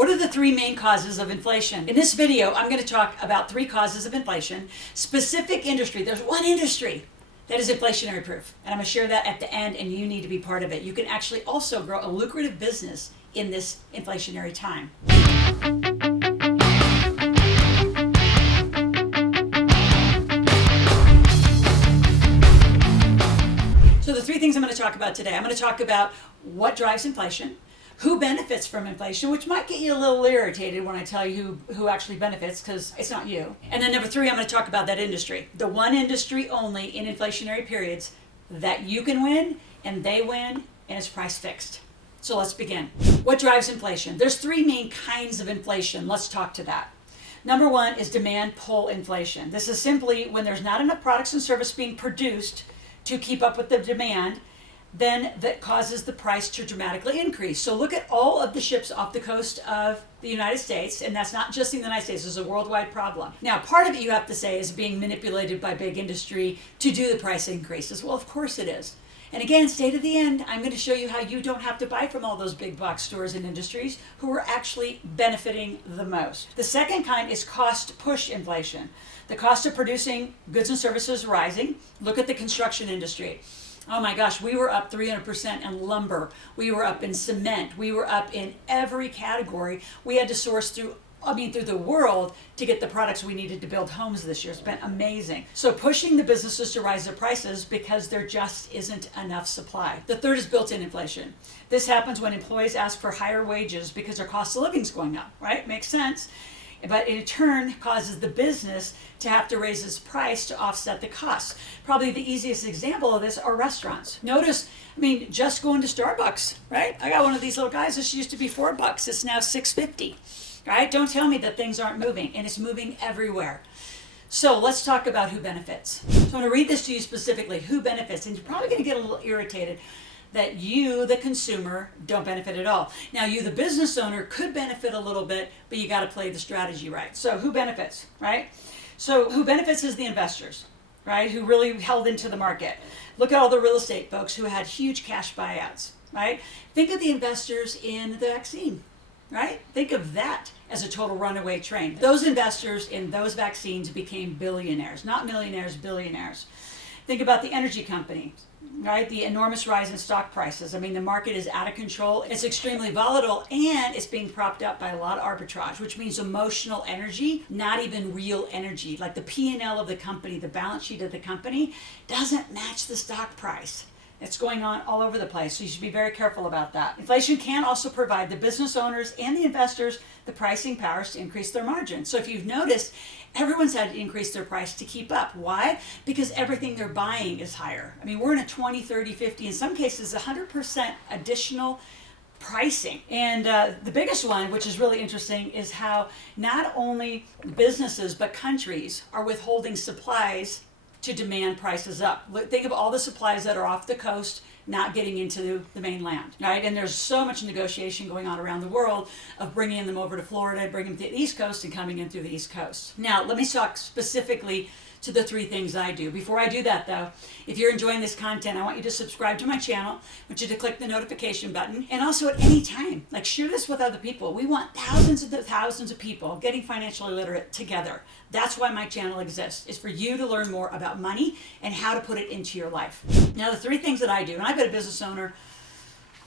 What are the three main causes of inflation? In this video, I'm going to talk about three causes of inflation, specific industry. There's one industry that is inflationary proof, and I'm going to share that at the end, and you need to be part of it. You can actually also grow a lucrative business in this inflationary time. So the three things I'm going to talk about today, I'm going to talk about what drives inflation, who benefits from inflation, which might get you a little irritated when I tell you who actually benefits, because it's not you. And then number three, I'm going to talk about that industry, the one industry only in inflationary periods that you can win and they win, and it's price fixed. So let's begin. What drives inflation? There's three main kinds of inflation. Let's talk to that. Number one is demand pull inflation. This is simply when there's not enough products and service being produced to keep up with the demand, then that causes the price to dramatically increase. So look at all of the ships off the coast of the United States, and that's not just in the United States, it's a worldwide problem. Now, part of it you have to say is being manipulated by big industry to do the price increases. Well, of course it is. And again, stay to the end. I'm going to show you how you don't have to buy from all those big box stores and industries who are actually benefiting the most. The second kind is cost push inflation. The cost of producing goods and services rising. Look at the construction industry. Oh my gosh, we were up 300% in lumber. We were up in cement. We were up in every category. We had to source through the world to get the products we needed to build homes this year. It's been amazing. So pushing the businesses to raise their prices because there just isn't enough supply. The third is built-in inflation. This happens when employees ask for higher wages because their cost of living is going up, right? Makes sense. But in turn causes the business to have to raise its price to offset the costs. Probably the easiest example of this are restaurants. Notice, just going to Starbucks, right? I got one of these little guys. This used to be $4. It's now $6.50, right? Don't tell me that things aren't moving, and it's moving everywhere. So let's talk about who benefits. So I'm going to read this to you specifically, who benefits, and you're probably going to get a little irritated that you, the consumer, don't benefit at all. Now, you, the business owner, could benefit a little bit, but you got to play the strategy right. So who benefits, right? So who benefits is the investors, right, who really held into the market. Look at all the real estate folks who had huge cash buyouts, right? Think of the investors in the vaccine, right? Think of that as a total runaway train. Those investors in those vaccines became billionaires, not millionaires, billionaires. Think about the energy companies, right? The enormous rise in stock prices. The market is out of control. It's extremely volatile, and it's being propped up by a lot of arbitrage, which means emotional energy, not even real energy. Like the P&L of the company, the balance sheet of the company doesn't match the stock price. It's going on all over the place, so you should be very careful about that. Inflation can also provide the business owners and the investors the pricing powers to increase their margin. So if you've noticed, everyone's had to increase their price to keep up. Why? Because everything they're buying is higher. We're in a 20, 30, 50, in some cases 100% additional pricing. And the biggest one, which is really interesting, is how not only businesses but countries are withholding supplies to demand prices up. Think of all the supplies that are off the coast not getting into the mainland, right? And there's so much negotiation going on around the world of bringing them over to Florida, bringing them to the East Coast, and coming in through the East Coast. Now, let me talk specifically to the three things I do. Before I do that, though, if you're enjoying this content, I want you to subscribe to my channel. I want you to click the notification button, and also at any time, share this with other people. We want thousands of people getting financially literate together. That's why my channel exists, is for you to learn more about money and how to put it into your life. Now, the three things that I do, and I've been a business owner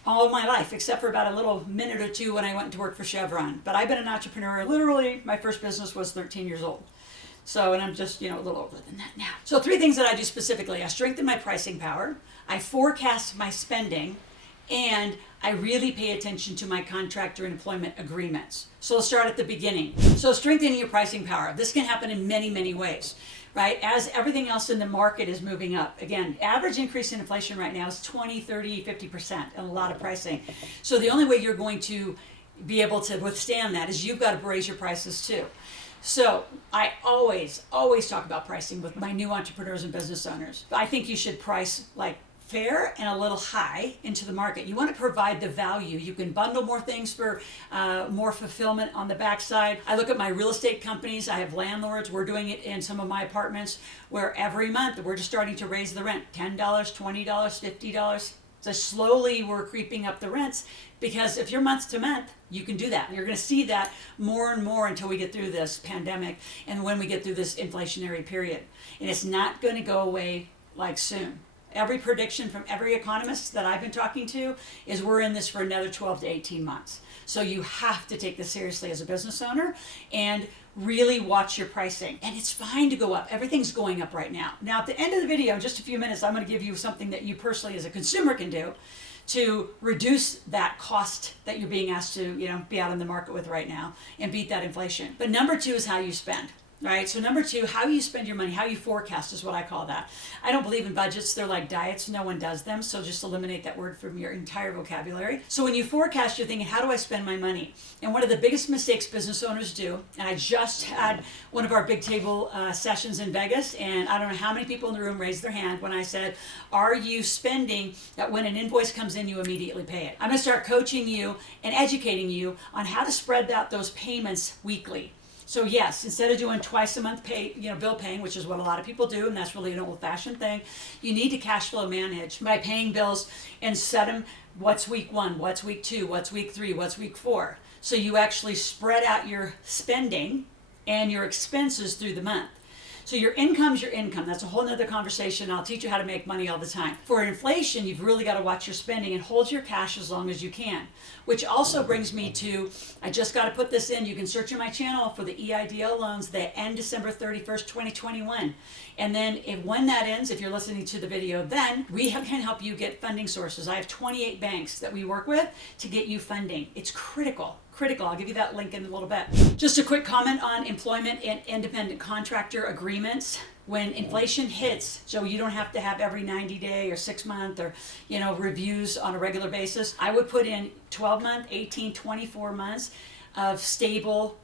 all of my life, except for about a little minute or two when I went to work for Chevron. But I've been an entrepreneur. Literally, my first business was 13 years old. So, and I'm just, a little older than that now. So three things that I do specifically. I strengthen my pricing power, I forecast my spending, and I really pay attention to my contractor and employment agreements. So let's start at the beginning. So strengthening your pricing power. This can happen in many, many ways, right? As everything else in the market is moving up. Again, average increase in inflation right now is 20, 30, 50% in a lot of pricing. So the only way you're going to be able to withstand that is you've got to raise your prices too. So I always talk about pricing with my new entrepreneurs and business owners. I think you should price fair and a little high into the market. You want to provide the value. You can bundle more things for more fulfillment on the backside. I look at my real estate companies. I have landlords. We're doing it in some of my apartments where every month we're just starting to raise the rent. $10, $20, $50. So slowly we're creeping up the rents, because if you're month to month, you can do that. You're going to see that more and more until we get through this pandemic and when we get through this inflationary period. And it's not going to go away like soon. Every prediction from every economist that I've been talking to is we're in this for another 12 to 18 months. So you have to take this seriously as a business owner and really watch your pricing. And it's fine to go up. Everything's going up right now. Now, at the end of the video, in just a few minutes, I'm going to give you something that you personally as a consumer can do to reduce that cost that you're being asked to, be out in the market with right now and beat that inflation. But number two is how you spend. Right? So number two, how you spend your money, how you forecast is what I call that. I don't believe in budgets. They're like diets. No one does them. So just eliminate that word from your entire vocabulary. So when you forecast, you're thinking, how do I spend my money? And one of the biggest mistakes business owners do, and I just had one of our big table sessions in Vegas, and I don't know how many people in the room raised their hand when I said, are you spending that when an invoice comes in, you immediately pay it? I'm going to start coaching you and educating you on how to spread out those payments weekly. So yes, instead of doing twice a month bill paying, which is what a lot of people do, and that's really an old-fashioned thing, you need to cash flow manage by paying bills and set them what's week 1, what's week 2, what's week 3, what's week 4. So you actually spread out your spending and your expenses through the month. So your income's your income. That's a whole nother conversation. I'll teach you how to make money all the time. For inflation, you've really got to watch your spending and hold your cash as long as you can. Which also brings me to, I just got to put this in. You can search in my channel for the EIDL loans that end December 31st, 2021. And then when that ends, if you're listening to the video, then we can help you get funding sources. I have 28 banks that we work with to get you funding. It's critical. I'll give you that link in a little bit. Just a quick comment on employment and independent contractor agreements. When inflation hits, so you don't have to have every 90-day or 6-month or reviews on a regular basis, I would put in 12-month, 18, 24 months of stable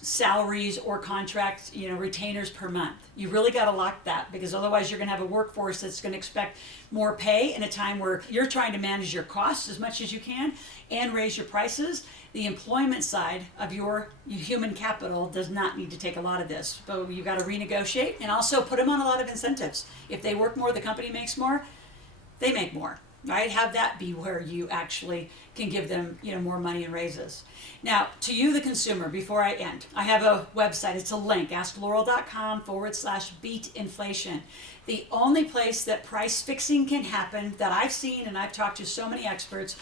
salaries or contract retainers per month. You really got to lock that, because otherwise you're going to have a workforce that's going to expect more pay in a time where you're trying to manage your costs as much as you can and raise your prices. The employment side of your human capital does not need to take a lot of this, but you got to renegotiate and also put them on a lot of incentives. If they work more, the company makes more, they make more. Right? Have that be where you actually can give them, more money and raises. Now, to you, the consumer, before I end, I have a website. It's a link, askloral.com/beat-inflation. The only place that price fixing can happen that I've seen, and I've talked to so many experts,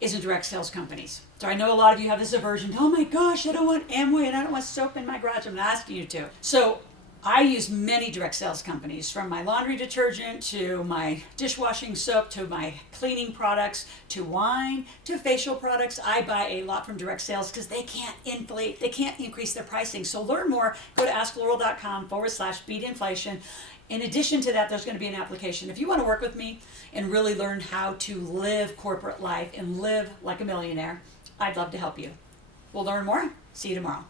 is in direct sales companies. So I know a lot of you have this aversion. Oh my gosh, I don't want Amway and I don't want soap in my garage. I'm not asking you to. So I use many direct sales companies, from my laundry detergent to my dishwashing soap to my cleaning products to wine to facial products. I buy a lot from direct sales because they can't increase their pricing. So learn more. Go to askloral.com/beat-inflation. In addition to that, there's going to be an application. If you want to work with me and really learn how to live corporate life and live like a millionaire, I'd love to help you. We'll learn more. See you tomorrow.